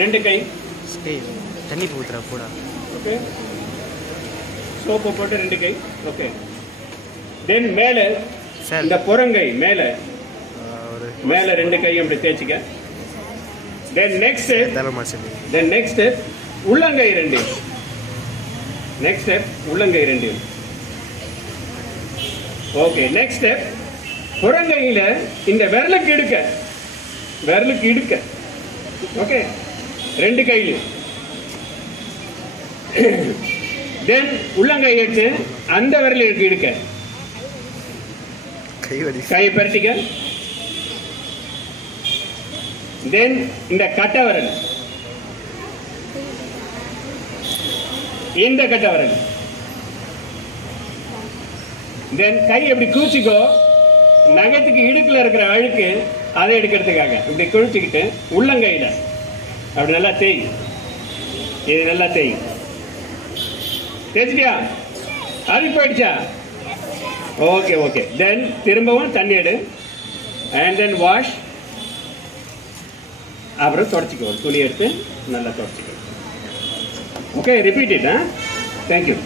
ரெண்டு கை தண்ணி ஊத்துறா போடா. ஓகே, சோப்பு போட்டு ரெண்டு கை. ஓகே, தென் மேலே இந்த புறங்கை மேலே மேலே ரெண்டு கை அப்படி தேய்ச்சிக்க. தென் நெக்ஸ்ட் உள்ளங்கை ரெண்டு. நெக்ஸ்ட் ஸ்டெப் உள்ளங்கை ரெண்டு. ஓகே, நெக்ஸ்ட் ஸ்டெப் புறங்கையில இந்த விரலுக்கு இடுக்க. ஓகே, ரெண்டு கையிலும். தென் உள்ளங்கை எடுத்து அந்த விரலுக்கு இடுக்க. கை பரட்டிக்க. தென் இந்த கட்டை விரல், இந்த கட்டை விரல். தென் கை எப்படி குளிச்சுக்கோ, நகத்துக்கு இடுக்குல இருக்கிற அழுக்கு அதை எடுக்கிறதுக்காக இப்படி குளிச்சுக்கிட்டு உள்ளங்கையில அப்படி நல்லா தேய். இது நல்லா தேய். தேய்ச்சிட்டியா? அது போயிடுச்சா? Okay okay. தென் திரும்பவும் தண்ணி எடு அண்ட் தென் வாஷ். அப்புறம் தொடச்சிக்கோ, துணி எடுத்து நல்லா தொடச்சிக்கோ. Okay, repeat it. தேங்க்யூ.